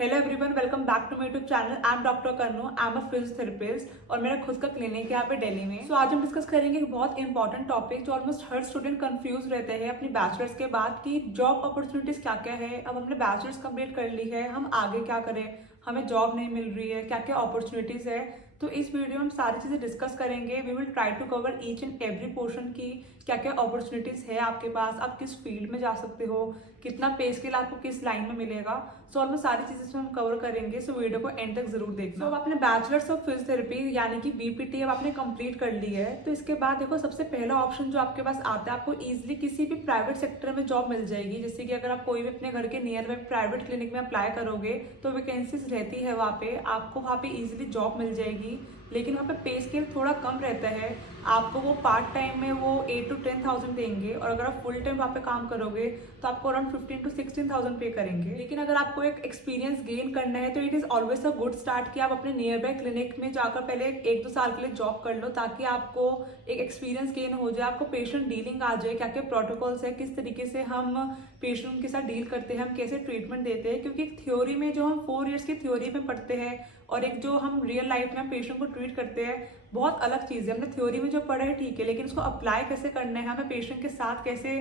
Hello everyone, welcome back to my YouTube channel. I am doctor Kannu, I am a physiotherapist और मेरा खुद का clinic है यहाँ पे दिल्ली में। सो आज हम डिस्कस करेंगे एक बहुत इंपॉर्टेंट टॉपिक जो ऑलमोस्ट हर स्टूडेंट कंफ्यूज रहते हैं अपनी बैचलर्स के बाद कि जॉब अपॉर्चुनिटीज क्या क्या है। अब हमने बैचलर्स कंप्लीट कर ली है, हम आगे क्या करें, हमें जॉब नहीं मिल रही है, क्या क्या अपॉर्चुनिटीज है। तो इस वीडियो में हम सारी चीजें डिस्कस करेंगे। We will try to cover each and every portion की क्या क्या अपॉर्चुनिटीज है आपके पास, आप किस फील्ड में जा सकते हो, कितना पे स्केल आपको किस लाइन में मिलेगा। सो ऑलमोस्ट सारी चीजें इसमें हम कवर करेंगे। सो वीडियो को एंड तक जरूर देखना। अब आपने बैचलर्स ऑफ फिजियोथेरेपी यानी कि बीपीटी अब आपने कंप्लीट कर ली है, तो इसके बाद देखो सबसे पहला ऑप्शन जो आपके पास आता है, आपको इजिली किसी भी प्राइवेट सेक्टर में जॉब मिल जाएगी। जैसे कि अगर आप कोई भी अपने घर के नियर में प्राइवेट क्लिनिक में अप्लाई करोगे तो वैकेंसीज रहती है वहाँ पे, आपको वहाँ पे इजिली जॉब मिल जाएगी। लेकिन वहाँ पे पे स्केल थोड़ा कम रहता है। आपको वो पार्ट टाइम में वो 8 to 10,000 देंगे और अगर आप फुल टाइम वहाँ पे काम करोगे तो आपको अराउंड 15 to 16,000 पे करेंगे। लेकिन अगर आपको एक एक्सपीरियंस गेन करना है तो it is always a good start कि आप अपने नियर बाय क्लिनिक में जाकर पहले 1-2 साल के लिए जॉब कर लो, ताकि आपको एक एक्सपीरियंस गेन हो जाए, आपको पेशेंट डीलिंग आ जाए, क्या क्या प्रोटोकॉल्स है, किस तरीके से हम पेशेंट के साथ डील करते हैं, हम कैसे ट्रीटमेंट देते हैं। क्योंकि थ्योरी में जो हम 4 years की थ्योरी में पढ़ते हैं और एक जो हम रियल लाइफ में पेशेंट को ट्रीट करते हैं बहुत अलग चीज़ है। हमने थ्योरी में जो पढ़ा है ठीक है, लेकिन उसको अप्लाई कैसे करना है, हमें पेशेंट के साथ कैसे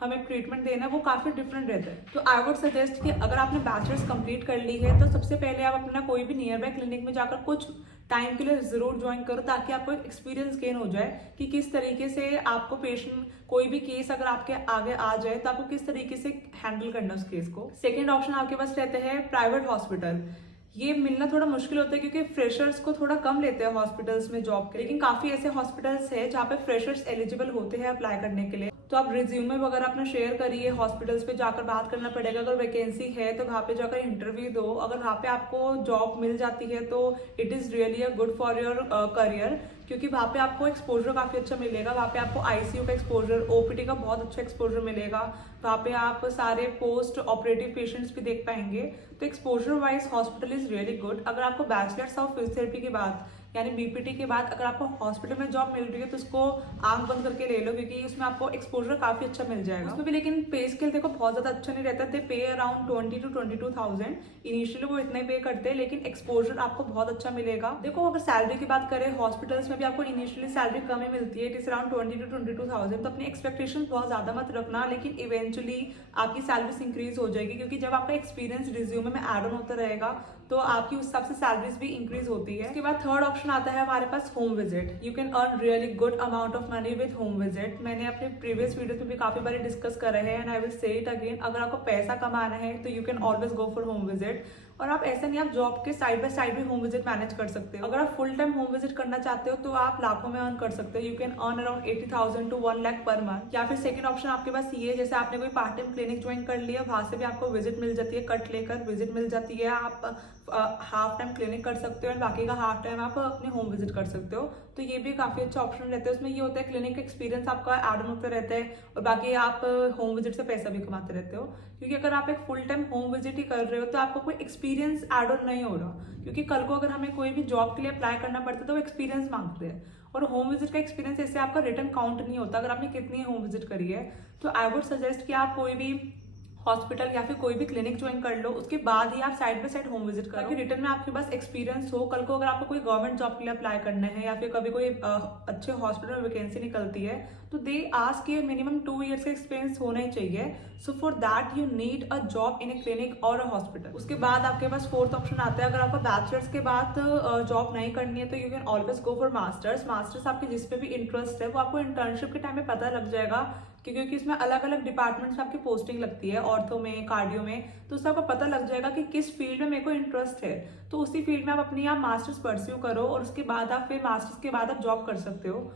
हमें ट्रीटमेंट देना है, वो काफ़ी डिफरेंट रहता है। तो आई वुड सजेस्ट कि अगर आपने बैचलर्स कंप्लीट कर ली है तो सबसे पहले आप अपना कोई भी नियर बाय क्लिनिक में जाकर कुछ टाइम के लिए जरूर ज्वाइन करो, ताकि आपको एक एक्सपीरियंस गेन हो जाए कि किस तरीके से आपको पेशेंट कोई भी केस अगर आपके आगे आ जाए तो आपको किस तरीके से हैंडल करना उस केस को। सेकेंड ऑप्शन आपके पास रहते हैं प्राइवेट हॉस्पिटल। ये मिलना थोड़ा मुश्किल होता है क्योंकि फ्रेशर्स को थोड़ा कम लेते हैं हॉस्पिटल्स में जॉब के, लेकिन काफी ऐसे हॉस्पिटल्स हैं जहाँ पे फ्रेशर्स एलिजिबल होते हैं अप्लाई करने के लिए। तो आप रिज्यूमे वगैरह अपना शेयर करिए, हॉस्पिटल्स पे जाकर बात करना पड़ेगा। अगर वैकेंसी है तो वहाँ पे जाकर इंटरव्यू दो, अगर वहाँ पे आपको जॉब मिल जाती है तो it is really a good for your career, क्योंकि वहाँ पे आपको एक्सपोजर काफ़ी अच्छा मिलेगा। वहाँ पे आपको आईसीयू का एक्सपोजर, ओपीडी का बहुत अच्छा एक्सपोजर मिलेगा। वहाँ पे आप सारे पोस्ट ऑपरेटिव पेशेंट्स भी देख पाएंगे। तो exposure wise hospital is really good. अगर आपको बैचलर्स ऑफ फिजियोथेरेपी के बाद यानी बीपीटी के बाद अगर आपको हॉस्पिटल में जॉब मिल रही है तो उसको आंख बंद करके ले लो, क्योंकि उसमें आपको एक्सपोजर काफी अच्छा मिल जाएगा उसमें भी। लेकिन पे स्केल देखो बहुत ज्यादा अच्छा नहीं रहता, दे पे अराउंड 20 to 22,000। इनिशियली वो इतना ही पे करते हैं, लेकिन एक्सपोजर आपको बहुत अच्छा मिलेगा। देखो अगर सैलरी की बात करें, हॉस्पिटल्स में भी आपको इनिशियली सैलरी कम ही मिलती है, इट इज अराउंड 20 to 22,000। तो अपनी एक्सपेक्टेशन बहुत ज्यादा मत रखना, लेकिन इवेंचुअली आपकी सैलरीज इंक्रीज हो जाएगी, क्योंकि जब आपका एक्सपीरियंस रिज्यूमे में एड ऑन होता रहेगा तो आपकी उस हिसाब से सैलरीज भी इंक्रीज होती है। उसके बाद थर्ड ऑप्शन आता है हमारे पास home visit. You can earn really good amount of money with home visit. मैंने अपने प्रीवियस वीडियो में भी काफी बार डिस्कस करा है and I will say it again. अगर आपको पैसा कमाना है तो you can always go for home visit. और आप ऐसा नहीं, आप जॉब के साइड बाय साइड भी होम विजिट मैनेज कर सकते हो। अगर आप फुल टाइम होम विजिट करना चाहते हो तो आप लाखों में अर्न कर सकते हो। You can earn around 80,000 to 1 lakh per month. या फिर सेकंड ऑप्शन आपके पास ये है, जैसे आपने कोई पार्ट टाइम क्लिनिक ज्वाइन कर लिया, वहां से भी आपको विजिट मिल जाती है, कट लेकर विजिट मिल जाती है। आप हाफ टाइम क्लिनिक कर सकते हो और बाकी का हाफ टाइम आप अपने होम विजिट कर सकते हो। तो ये भी काफी अच्छा ऑप्शन रहता है। उसमें ये होता है क्लिनिक एक्सपीरियंस आपका एड ऑन होता रहता है और बाकी आप होम विजिट से पैसा भी कमाते रहते हो। क्योंकि अगर आप एक फुल टाइम होम विजिट ही कर रहे हो तो आपको कोई एक्सपीरियंस एड ऑन नहीं हो रहा, क्योंकि कल को अगर हमें कोई भी जॉब के लिए अप्लाई करना पड़ता है तो वो एक्सपीरियंस मांगते हैं। और होम विजिट का एक्सपीरियंस इससे आपका रिटर्न काउंट नहीं होता अगर आपने कितनी होम विजिट करी है। तो आई वुड सजेस्ट कि आप कोई भी हॉस्पिटल या फिर कोई भी क्लिनिक ज्वाइन कर लो, उसके बाद ही आप side by side home visit करो, ताकि रिटर्न में आपके पास एक्सपीरियंस हो। कल को अगर आपको कोई गवर्नमेंट जॉब के लिए अप्लाई करना है या फिर कभी कोई अच्छे हॉस्पिटल में वैकेंसी निकलती है तो दे आस्क कि मिनिमम 2 years का एक्सपीरियंस होना ही चाहिए। So for that you need a job in A clinic और अ हॉस्पिटल। उसके बाद आपके पास फोर्थ ऑप्शन आता है, अगर आपको बैचलर्स के बाद जॉब नहीं करनी है तो you can always go for masters. Masters आपके जिस पे भी इंटरेस्ट है वो आपको इंटर्नशिप के टाइम में पता लग जाएगा, क्योंकि इसमें अलग अलग डिपार्टमेंट्स में आपकी पोस्टिंग लगती है, ऑर्थो में, कार्डियो में। तो उससे आपको पता लग जाएगा कि किस फील्ड में मेरे को इंटरेस्ट है, तो उसी फील्ड में आप अपनी आप मास्टर्स परस्यू करो और उसके बाद आप फिर मास्टर्स के बाद आप जॉब कर सकते हो।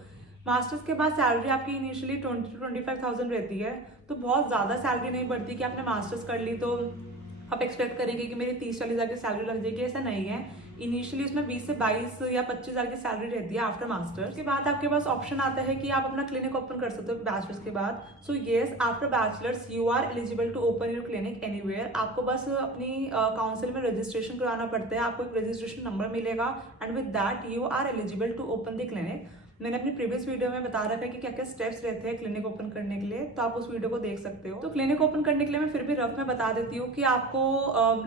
मास्टर्स के बाद सैलरी आपकी इनिशियली 20 to 25,000 रहती है, तो बहुत ज़्यादा सैलरी नहीं बढ़ती कि आपने मास्टर्स कर ली तो आप एक्सपेक्ट करेंगे कि मेरी 30-40 हज़ार की सैलरी लग जाएगी। ऐसा नहीं है। इनिशियली उसमें 20 से 22 या 25 हज़ार की सैलरी रहती है आफ्टर मास्टर्स। के बाद आपके पास ऑप्शन आता है कि आप अपना क्लिनिक ओपन कर सकते हो बैचलर्स के बाद। So yes, after bachelors you are eligible to open your clinic anywhere. आपको बस अपनी काउंसिल में रजिस्ट्रेशन कराना पड़ता है, आपको एक रजिस्ट्रेशन नंबर मिलेगा and with that you are eligible to open the clinic. मैंने अपनी प्रीवियस वीडियो में बता रखा है कि क्या क्या स्टेप्स रहते हैं क्लिनिक ओपन करने के लिए, तो आप उस वीडियो को देख सकते हो। तो क्लिनिक ओपन करने के लिए मैं फिर भी रफ में बता देती हूँ कि आपको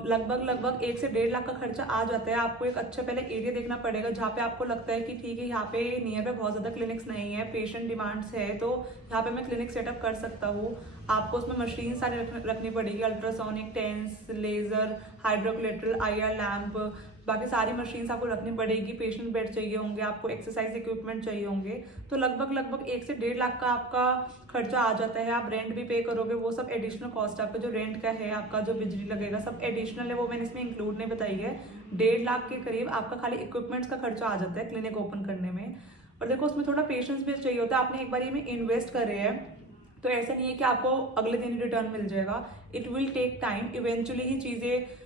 लगभग 1 से 1.5 लाख का खर्चा आ जाता है। आपको एक अच्छा पहले एरिया देखना पड़ेगा जहाँ पे आपको लगता है कि ठीक है, यहाँ पे नियर पे बहुत ज्यादा क्लिनिक्स नहीं है, पेशेंट डिमांड्स है, तो यहाँ पे मैं क्लिनिक सेटअप कर सकता हूँ। आपको उसमें मशीन सारी रखनी पड़ेगी, ultrasonic, TENS, laser, hydrocollator, IR lamp, बाकी सारी मशीन्स आपको रखनी पड़ेगी। पेशेंट बेड चाहिए होंगे, आपको एक्सरसाइज इक्विपमेंट चाहिए होंगे। तो लगभग 1 से 1.5 लाख का आपका खर्चा आ जाता है। आप रेंट भी पे करोगे, वो सब एडिशनल कॉस्ट है। आपका जो रेंट का है, आपका जो बिजली लगेगा, सब एडिशनल है, वो मैंने इसमें इंक्लूड नहीं बताई है। 1.5 लाख के करीब आपका खाली इक्विपमेंट्स का खर्चा आ जाता है क्लिनिक ओपन करने में। और देखो, उसमें थोड़ा पेशेंस भी चाहिए होता है। आपने एक बार ये में इन्वेस्ट कर रहे हैं तो ऐसा नहीं है कि आपको अगले दिन ही रिटर्न मिल जाएगा। It will take time, eventually ही चीज़ें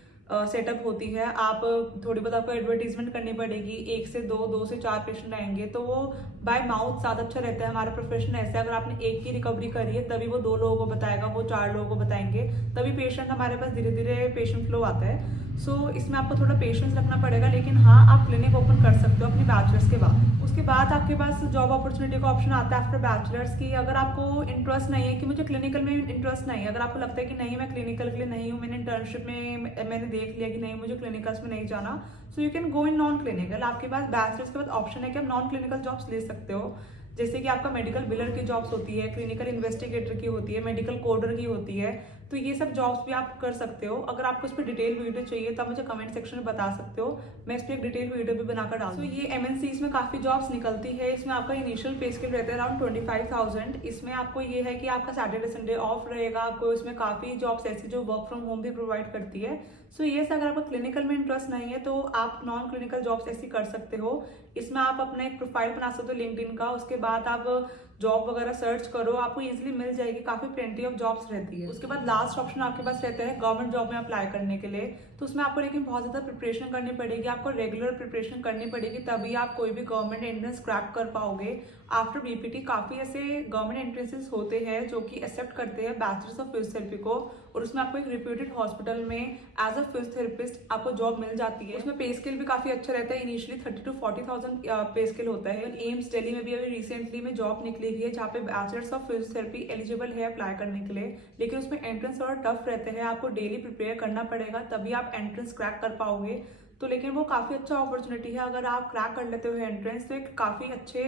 सेटअप होती है। आप थोड़ी बहुत आपको एडवर्टीजमेंट करनी पड़ेगी, 1 से 2 से 4 पेशेंट आएंगे, तो वो बाय माउथ ज़्यादा अच्छा रहता है। हमारा प्रोफेशन ऐसा है, अगर आपने एक की रिकवरी करी है तभी वो 2 लोगों को बताएगा, वो 4 लोगों को बताएंगे, तभी पेशेंट हमारे पास धीरे धीरे पेशेंट फ्लो आता है। सो इसमें आपको थोड़ा पेशेंस रखना पड़ेगा, लेकिन हाँ, आप क्लिनिक ओपन कर सकते हो अपनी बैचलर्स के बाद। उसके बाद आपके पास जॉब अपॉर्चुनिटी का ऑप्शन आता है आफ्टर बैचलर्स की। अगर आपको इंटरेस्ट नहीं है कि मुझे क्लिनिकल में इंटरेस्ट नहीं है, अगर आपको लगता है कि नहीं मैं क्लिनिकल के लिए नहीं हूँ, मैंने इंटर्नशिप में मैंने देख लिया कि नहीं मुझे क्लिनिकल्स में नहीं जाना, so you can go in non clinical. आपके पास बैचलर्स के बाद ऑप्शन है कि आप नॉन क्लिनिकल जॉब्स ले सकते हो। जैसे कि आपका मेडिकल बिलर की जॉब्स होती है, क्लिनिकल इन्वेस्टिगेटर की होती है, मेडिकल कोडर की होती है, तो ये सब जॉब्स भी आप कर सकते हो। अगर आपको इस पर डिटेल वीडियो चाहिए तो आप मुझे कमेंट सेक्शन में बता सकते हो, मैं इस पर एक डिटेल वीडियो भी बनाकर डालूँ। तो ये MNCs में काफ़ी जॉब्स निकलती है। इसमें आपका इनिशियल पे स्केल रहता है अराउंड 25,000। इसमें आपको ये है कि आपका सैटरडे संडे ऑफ रहेगा। आपको इसमें काफ़ी जॉब्स ऐसी जो वर्क फ्रॉम होम भी प्रोवाइड करती है। सो ये अगर आपको क्लिनिकल में इंटरेस्ट नहीं है तो आप नॉन क्लिनिकल जॉब्स ऐसी कर सकते हो। इसमें आप अपना एक प्रोफाइल बना सकते हो लिंक्डइन का, उसके बाद आप जॉब वगैरह सर्च करो, आपको इजीली मिल जाएगी, काफी प्लेंटी ऑफ जॉब्स रहती है। उसके बाद लास्ट ऑप्शन आपके पास रहता है गवर्नमेंट जॉब में अप्लाई करने के लिए। तो उसमें आपको लेकिन बहुत ज्यादा प्रिपरेशन करनी पड़ेगी, आपको रेगुलर प्रिपरेशन करनी पड़ेगी, तभी आप कोई भी गवर्नमेंट एंट्रेंस क्रैक कर पाओगे। आफ्टर BPT काफी ऐसे गवर्नमेंट एंट्रेंसेस होते हैं जो कि एक्सेप्ट करते हैं बैचलर्स ऑफ फिजियोथेरेपी को, और उसमें आपको एक रिप्यूटेड हॉस्पिटल में एज अ फिजियोथेरेपिस्ट आपको जॉब मिल जाती है। उसमें पे स्केल भी काफी अच्छा रहता है, इनिशियली 30,000 to 40,000 पे स्केल होता है। एम्स दिल्ली में भी अभी रिसेंटली में जॉब निकली हुई है जहाँ पे बैचलर्स ऑफ फिजियोथेरेपी एलिजिबल है अप्लाई करने के लिए, लेकिन उसमें एंट्रेंस थोड़ा टफ रहते हैं, आपको डेली प्रिपेयर करना पड़ेगा, तभी आप एंट्रेंस क्रैक कर पाओगे। तो लेकिन वो काफी अच्छा अपॉर्चुनिटी है, अगर आप क्रैक कर लेते हो एंट्रेंस तो एक काफी अच्छे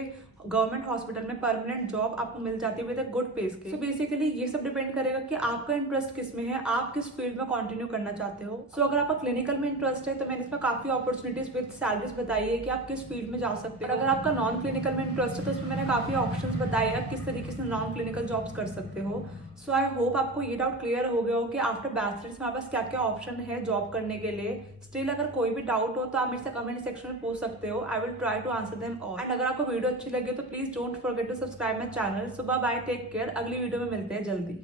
गवर्नमेंट हॉस्पिटल में परमानेंट जॉब आपको मिल जाती है विद अ गुड पे स्केल। सो बेसिकली ये सब डिपेंड करेगा कि आपका इंटरेस्ट किस में है, आप किस फील्ड में कंटिन्यू करना चाहते हो। सो अगर आपका क्लिनिकल में इंटरेस्ट है तो मैंने इसमें काफी अपॉर्चुनिटीज विद सैलरीज बताई है कि आप किस फील्ड में जा सकते हो। और अगर आपका नॉन क्लिनिकल में इंटरेस्ट है तो उसमें मैंने काफी ऑप्शंस बताए हैं किस तरीके से नॉन क्लिनिकल जॉब्स कर सकते हो। सो आई होप आपको ये डाउट क्लियर हो गया हो कि आफ्टर बैचलर्स में पास क्या क्या ऑप्शन है जॉब करने के लिए। स्टिल अगर कोई भी डाउट हो तो आप मेरे से कमेंट सेक्शन में पूछ सकते हो, I will try to answer them all. And अगर आपको वीडियो अच्छी लगी तो please don't forget to subscribe my channel. So bye bye, take care, अगली वीडियो में मिलते हैं जल्दी।